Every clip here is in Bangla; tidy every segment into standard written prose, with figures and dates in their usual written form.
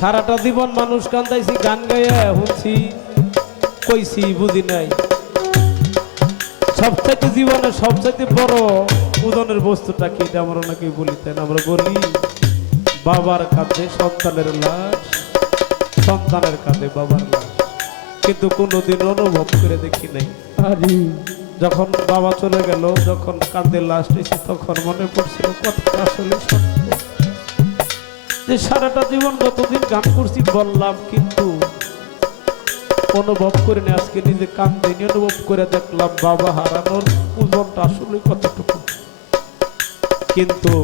সারাটা জীবন মানুষ কান্দাইছি, গান গাইয়া শুনছি, কইছি, বুঝি নাই। সবচাইতে জীবনে সবচাইতে বড় ওজনের বস্তুটা কি, এটা আমরা নাকি বলিতেন। আমরা বলি বাবার কাঁধে সন্তানের লাশ, সন্তানের কাঁধে বাবার লাশ, কিন্তু কোনোদিন অনুভব করে দেখি নাই। যখন বাবা চলে গেল, যখন কাঁধে লাশ নিয়েছি, তখন মনে পড়ছিল কথাটা আসলে সত্য, যে সারাটা জীবন যতদিন গান করছি বললাম, কিন্তু অনুভব করে নি। আজকে নিজে কান্দে অনুভব করে দেখলাম বাবা হারানোর ওজনটা আসলে কতটুকু। কিন্তু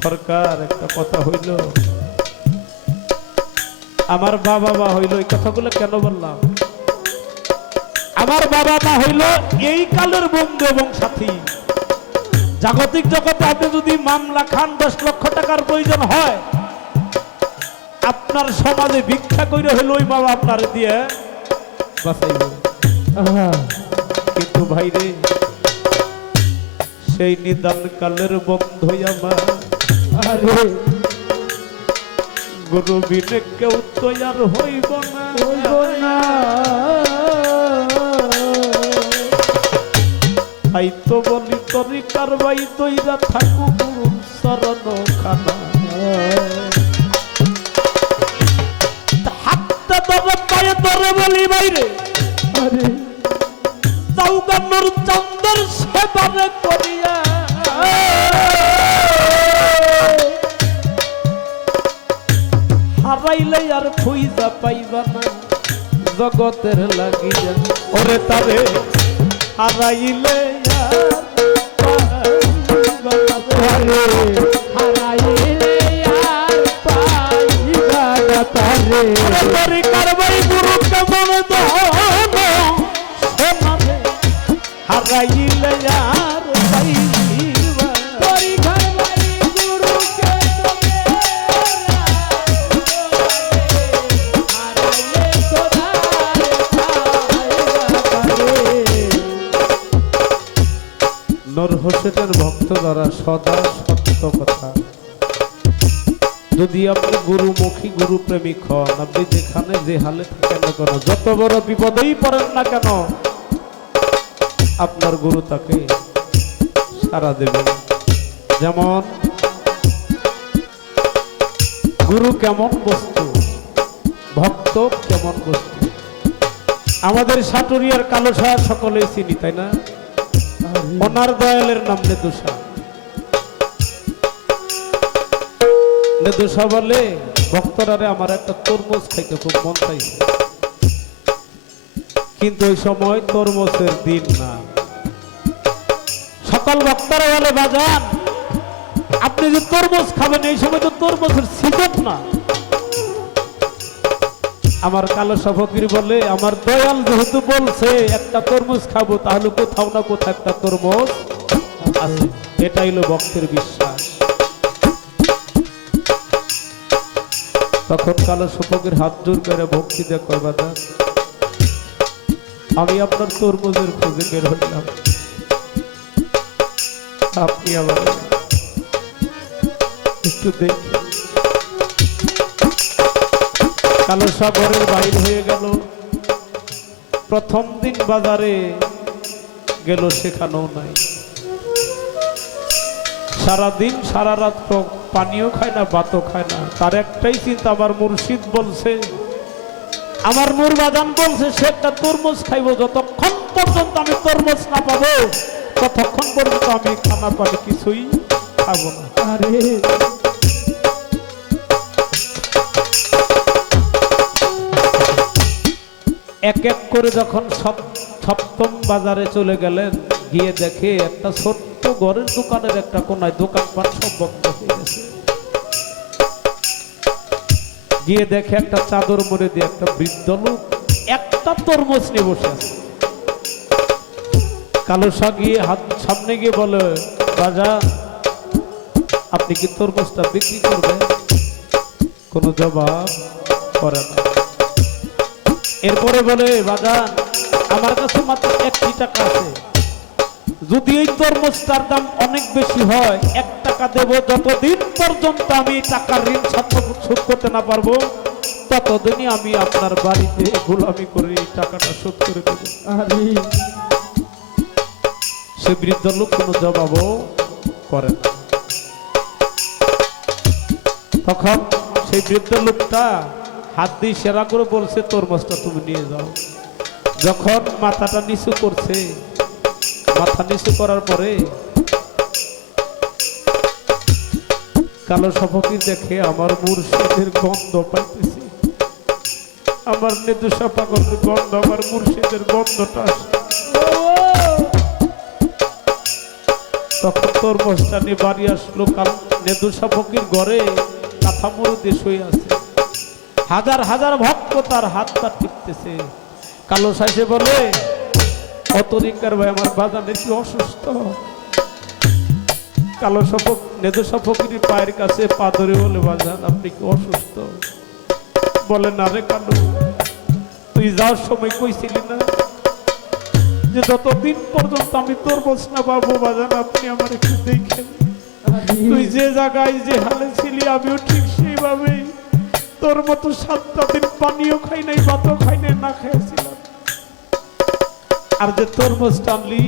সরকার একটা কথা হইল, আমার বাবা মা হইল, এই কথাগুলো কেন বললাম? আমার বাবা মা হইল এই কালের বন্ধু এবং সাথী। জাগতিক জগতে আপনি যদি মামলা খান, 10 লক্ষ টাকার প্রয়োজন হয়, আপনার সমাজে ভিক্ষা করে হইল ওই বাবা আপনার দিয়ে বাঁচাইব। কিন্তু ভাইরে, সেই নিদান কালের বন্ধু আমার, আরে গুরু বিনে কেউ তো আর হইব না। তাই তো বলি তরি কারবাই তৈরা থাকু গুরু চরণ খানা। হাতটা ধরে পায়ে ধরে বলি বাইরে, আরে চৌগান্নর চন্দর সেবারে করিয়া হারাইলে আর খুঁজা পাইবা না জগতের লাগিয়া। ওরে তারে হারাইলে হারাইলে আর নূর হোসেনের ভক্ত দ্বারা সদা সত্য কথা। যদি আপনি গুরুমুখী গুরু প্রেমিক হন, আপনি যেখানে যে হালে থাকেন না কেন, যত বড় বিপদেই পড়েন না কেন, আপনার গুরু তাকে সাড়া দেবে। যেমন গুরু কেমন বস্তু, ভক্ত কেমন বস্তু। আমাদের সাটুরিয়ার কালো সায়া সকলেই চিনি, তাই না? ওনার দয়ালের নাম নেদুসা। নেদুসা বলে, ভক্তরারে আমার একটা তরমুজ খাইতে খুব মন চাইছে, কিন্তু ওই সময় তরমুজের দিন না। সকল ভক্তরা বলে, বাজান আপনি যে তরমুজ খাবেন, এই সময় তো তরমুজের সিজন না। আমার কালো ফকির বলে, আমার দয়াল যেহেতু বলছে একটা তরমুজ খাবো, তাহলে কোথাও না কোথাও একটা তরমুজ আছে। এটাই হলো ভক্তের বিশ্বাস। তখন কালো ফকির হাত জোর করে ভক্তি দিয়ে কয়, বাজান আমি আপনার তরমুজের খোঁজে বের হইলাম, আপনি আমার একটু দেখি। কালো সাগরের বাইর হয়ে গেল। প্রথম দিন বাজারে গেল, সেখানেও নাই। সারাদিন সারা রাত পানিও খায় না, ভাতও খায় না। তার একটাই চিন্তা, আমার মুর্শিদ বলছে, আমার নূর বাজান বলছে সে একটা তরমুজ খাইব। যতক্ষণ পর্যন্ত আমি তরমুজ না পাবো, ততক্ষণ পর্যন্ত আমি খানা পানি কিছুই খাবো না। আরে এক এক করে যখন সপ্তম বাজারে চলে গেলেন, গিয়ে দেখে একটা ছোট্ট ঘরের দোকানের একটা কোনায় দোকানপাট সব বন্ধ হয়ে গেছে। গিয়ে দেখে একটা চাদর মুড়ে দিয়ে একটা বৃদ্ধ লোক একটা তরমুজ নিয়ে বসে আছে। কালো শাহ গিয়ে হাত সামনে গিয়ে বলে, বাজার আপনি কি তরমুজটা বিক্রি করবেন? কোনো জবাব করে না। এরপরে বলে, বাজার আমার কাছে মাত্র 1 টাকা আছে, যদি এই তরমুজটার দাম অনেক বেশি হয় 1 টাকা দেব, যতদিন পর্যন্ত আমি টাকার ঋণ শোধ করতে না পারবো ততদিনই আমি আপনার বাড়িতে গোলামি করে এই টাকাটা শোধ করে দেব। আরে সে বৃদ্ধ লোক কোনো জবাবও করে না। তখন সেই বৃদ্ধ লোকটা হাত দিয়ে সেরা করে বলছে, তরমুজটা তুমি নিয়ে যাও। যখন মাথাটা নিচু করছে, মাথা নিচু করার পরে কালো সফকি দেখে আমার মুর্শিদের গন্ধ পাইতেছি, আমার নেদুসা পাগলের গন্ধ, আমার মুর্শিদের গন্ধটা আসে। তখন তরমুজটা নিয়ে বাড়ি আসলো। নেদুসা ফকির ঘরে কাঁথা মুড়ো দিয়ে শুয়ে আছে, হাজার হাজার ভক্ত তার হাতটা টিপতেছে। কালো সাইসে বলে, অতরিকার ভাই আমার বাজানের কি অসুস্থ? কালো সফক নেদুসা ফকির পায়ের কাছে পা ধরে বলে, বাজান আপনি কি অসুস্থ? বলে, না রে কালো, তুই যাওয়ার সময় কইছিলি না যে যতদিন পর্যন্ত আমি তরমুজ না পাবো বাজান আপনি আমার একটু দেখেন। তুই যে জায়গায় যে হালে ছিলি আমিও ঠিক সেইভাবেই তোর মতো 7টা দিন পানিও খাই নাই, ভাতও খাই নাই, না খেয়েছিলাম। আর যে তরমুজটা আনলি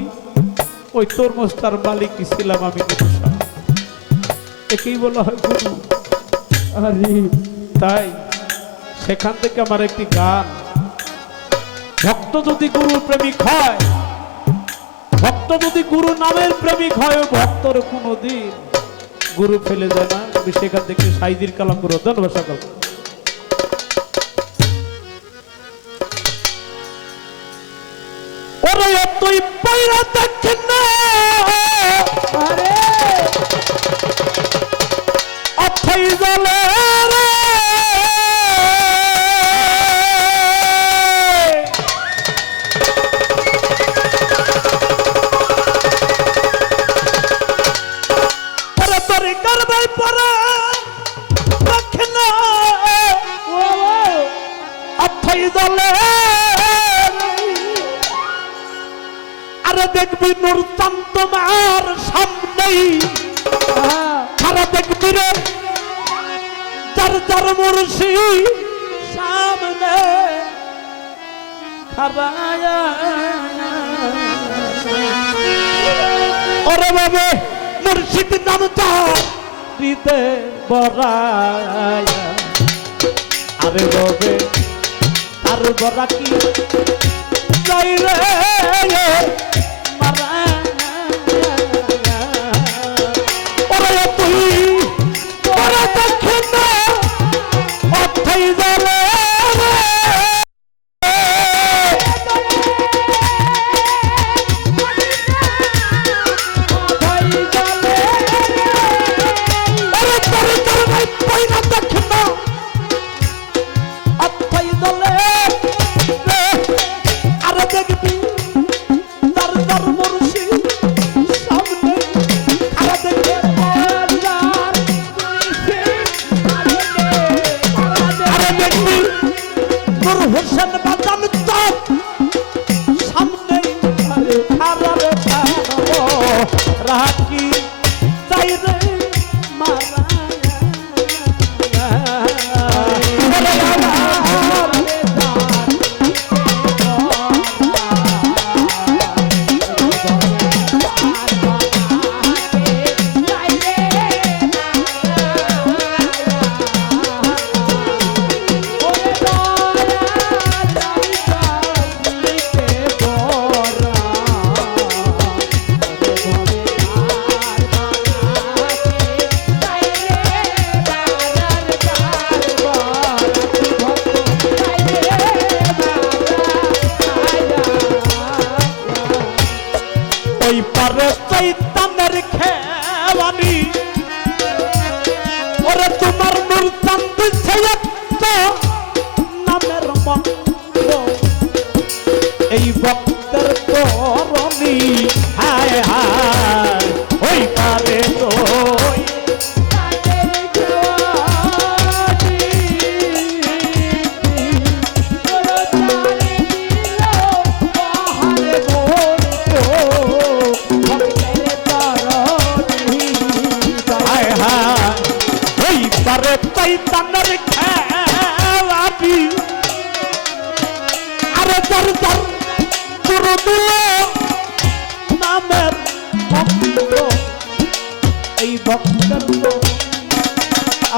ওই তরমুজটার মালিকই ছিলাম আমি, নেদুসা। একেই বলা হয় গুরু। আরে তাই সেখান থেকে আমার একটি গান, ভক্ত যদি গুরু প্রেমিক হয়, ভক্ত যদি গুরু নামের প্রেমিক হয়, ভক্তর কোনোদিন গুরু ফেলে যায় না। আমি সেখান থেকে সাইদির কালাম গুরু। ধন্যবাদ সকল। ওরে তুই পাইরা দেখেন না, আরে অথাই জলে রে, ওরে তোর কারবাই পরে দেখেন না, অথাই জলে আরে দেখবি নূর চান তোমার সামনেই, আরে দেখবি রে যার যার মুর্শিদ সামনে খারায়া। ওরে বাবে মুর্শিদ নামটা হৃদে বরায়া, আরে বাবে তার বরা কি যাই রে মারা। ওরে তুই ওরে দেখেন না, অথাই জলে হোসেন বাজান তোর সামনে খারারে রাখি চাই রে মারা।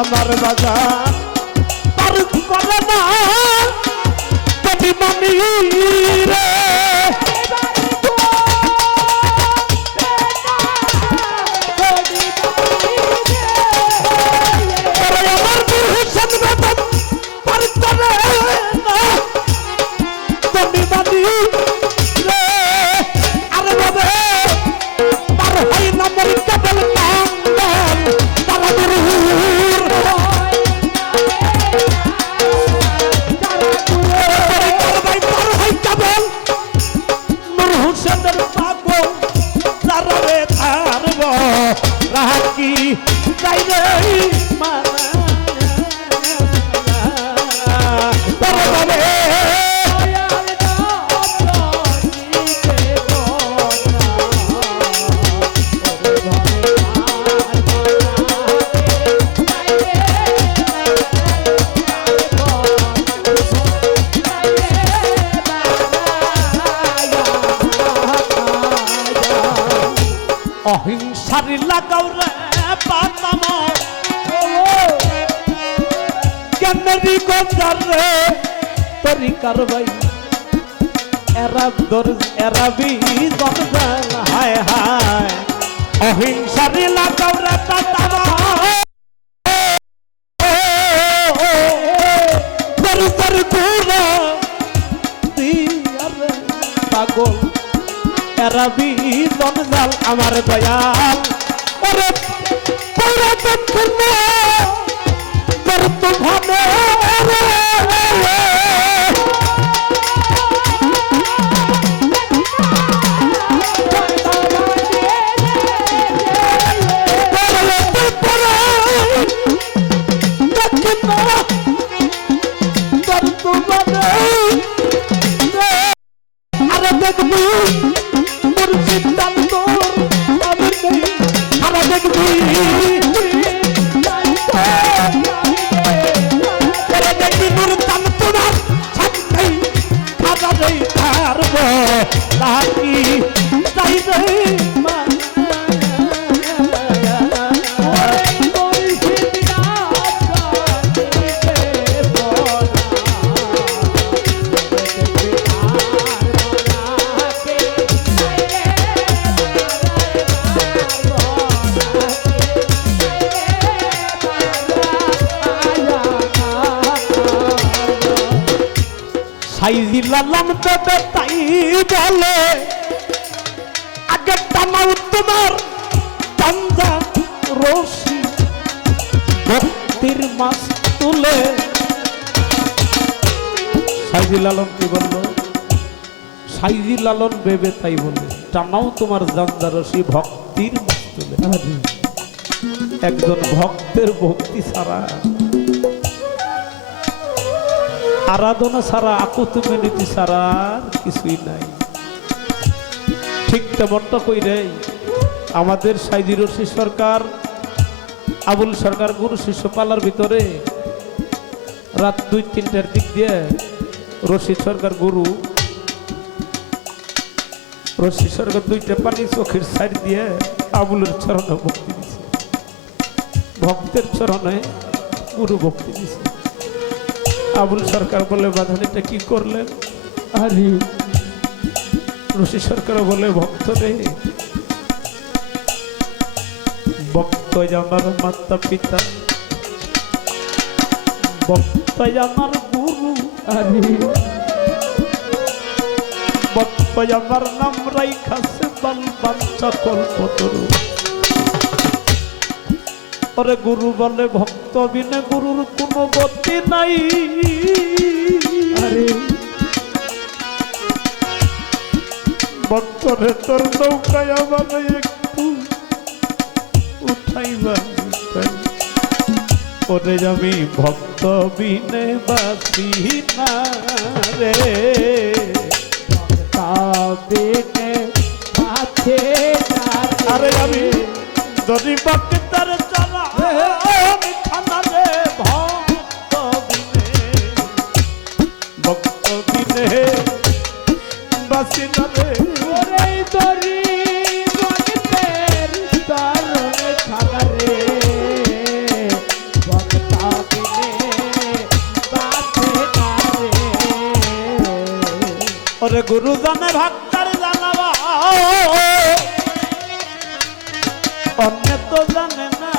আমার বাজার তার করে না যদি মানি রে আমার পুরুষের বেতন পার করে না যদি মানি রে আরে বাবা পার হয় না মরি কেবল কান্দন তারা অহিংসারি লাগাও রে পাতাম কেমনি গজার রে তরি কারবাই এরাবি জনজাল হায় হায় অহিংসারি লাগাও রে পাতাম পাগল এরাবি জনজাল আমার দয়াল ওরে পরে দক্ষিণ করতো ভাবে আরে দেখবি মোর সিদ্ধান্ত আমি নেই আরে দেখবি মোর দাম তোমার ছাড়তে আরে পারব লাকি তাই রে মা সাইজি লালাম তবে তাই বলে আগে টানাও তোমার পাঞ্জা রশি ভক্তির মাছ তুলে সাইজি লালন কি বলল সাইজি লালন বেবে তাই বলে টানাও তোমার জানজা রশি ভক্তির মাছ তুলে একজন ভক্তের ভক্তি ছাড়া আরাধনা ছাড়া আকুত মিনতি ছাড়া কিছুই নাই ঠিক তেমনটা কই রে আমাদের সাইজি রশি সরকার আবুল সরকার গুরু শিষ্য পালার ভিতরে রাত 2-3টার দিক দিয়ে রশি সরকার গুরু রশি সরকার 2টা পানি চোখের সাইড দিয়ে আবুলের চরণে ভক্তি দিছে ভক্তের চরণে গুরু ভক্তি দিছে আবুল সরকার বলে বাঁধানিটা কি করলেন আরে রশি সরকার বলে ভক্ত রে ভক্ত আমার মাতা পিতা ভক্ত আমার গুরু আরে ভক্ত আমার নাম রাইখাছে বালবান সকল পতরু ওরে গুরু বলে ভক্ত বিনে গুরুর কোনো গতি নাই আরে ভক্তরে তোর নৌকায় আমার একটু উঠাইবা ওরে আমি ভক্ত বিনে বাসি না রে বিনে আছে আরে আমি যদি ভক্তের চালা আমি থানা রে ভক্ত বিনে বাসি না রে ওরে তরি ভক্তের চরণে থানা রে ওরে গুরু জানে ভক্তার জানাবা অন্য তো জানে না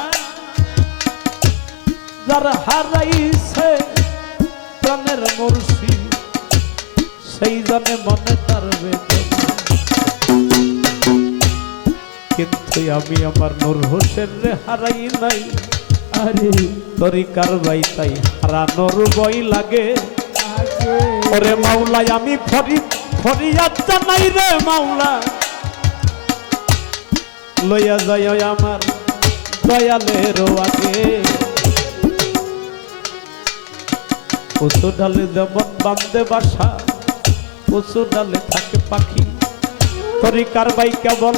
যারা হারাইছে প্রাণের মুর্শিদ সেই জানে মনে তার বেদনা কিন্তু আমি আমার নূর হোসেন রে হারাই নাই আরে তরিকার বাই তাই হারানোর বই লাগে ওরে মাওলা আমি ফরিয়াদ জানাই রে মাওলা লইয়া যায় আমার দয়ালের আগে উঁচু ডালে যেমন বান্ধে বাসা উঁচু ডালে থাকে পাখি তরিকার বাই কেবল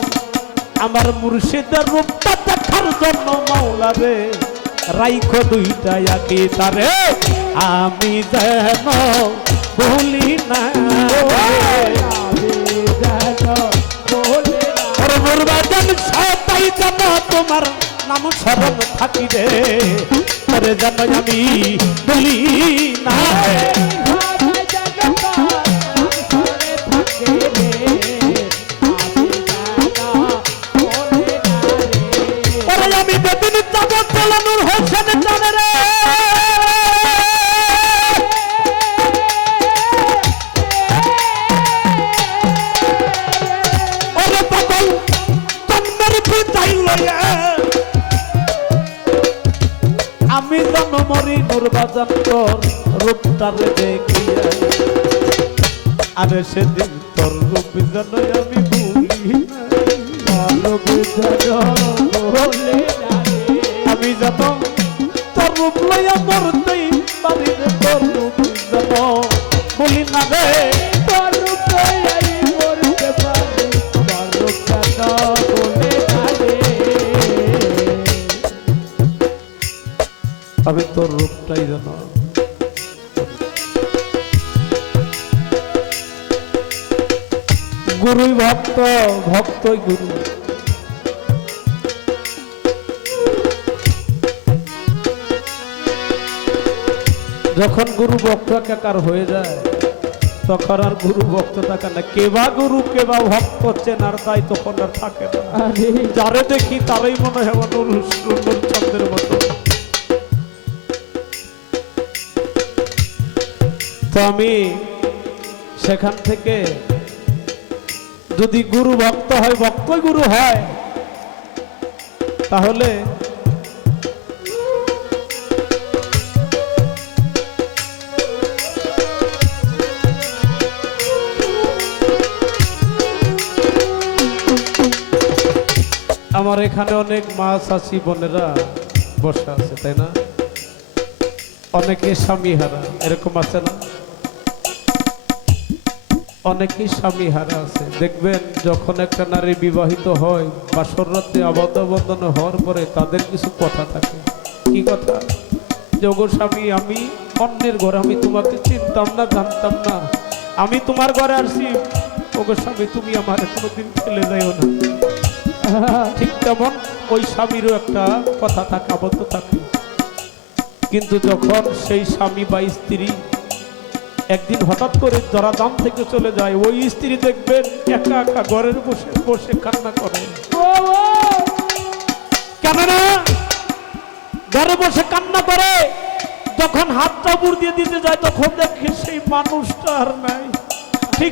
আমার মুর্শিদের রূপটা দেখার জন্য মাওলা রে রাইখো দুইটা আগে তারে আমি যেন ভুলি না সবাই যেন তোমার নাম স্মরণ থাকি রে পরে যেন আমি ভুলি না আমি বেদিন যাব চালানোর হোসেন জানে রে ওরে পাগল জন্মের পিতাই লইয়া আমি যেন মরি নুরবাজান তোর রূপটারে দেখিয়া আরে সেদিন তোর রূপ যেন আমি ভুলি না রূপ আমি যেন তোর রূপ লইয়া মরতেই পারি রে তোর রূপ যেন ভুলি না রে তোর রূপ লইয়াই মরতে পারি তোর রূপটা তো ভুলে না রে আমি তোর রূপটাই যেন গুরুই ভক্ত ভক্তই গুরু যখন গুরু ভক্ত একাকার হয়ে যায় তখন আর গুরু ভক্ত থাকে না কেবা গুরু কেবা ভক্ত চেনার তাই তখন আর থাকে না আরে যারে দেখি তারাই মনে হয় নুর চন্দ্রের মতো তো আমি সেখান থেকে যদি গুরু ভক্ত হয় ভক্তই গুরু হয় তাহলে আমার এখানে অনেক মা চাচি বোনেরা বসে আছে তাই না অনেকে স্বামী হারা এরকম আছে না অনেকেই স্বামী হারা আছে দেখবেন যখন একটা নারী বিবাহিত হয় বাসর রাতে আবদ্ধ বন্ধন হওয়ার পরে তাদের কিছু কথা থাকে কি কথা যে ওগো স্বামী আমি অন্যের ঘরে আমি তোমাকে চিনতাম না জানতাম না আমি তোমার ঘরে আসছি ওগো স্বামী তুমি আমার কোনোদিন ফেলে যাইও না ঠিক তেমন ওই স্বামীরও একটা কথা থাকে আবদ্ধ থাকে কিন্তু যখন সেই স্বামী বা স্ত্রী একদিন হঠাৎ করে ধরাধাম থেকে চলে যায় ওই স্ত্রী দেখবেন একা একা ঘরের বসে বসে কান্না করে কেননা ঘরে বসে কান্না করে যখন হাতটা উপর দিয়ে দিতে যায় তখন দেখে সেই মানুষটা আর নাই ঠিক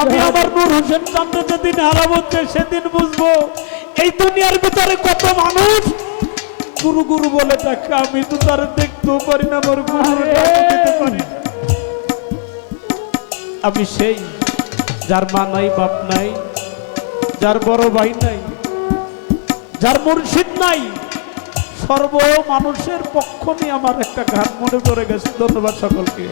আমি আমার নূর হোসেন চাঁদকে যেদিন হারাবো সেদিন বুঝবো এই দুনিয়ার ভিতরে কত মানুষ গুরু গুরু বলে থাকে আমি তো তার দেখতেও পারি না আমার গুরু দিতে পারি না আমি সেই যার মা নাই বাপ নাই যার বড় ভাই নাই যার মুর্শিদ নাই সর্ব মানুষের পক্ষ নিয়ে আমার একটা গান মনে পড়ে গেছে ধন্যবাদ সকলকে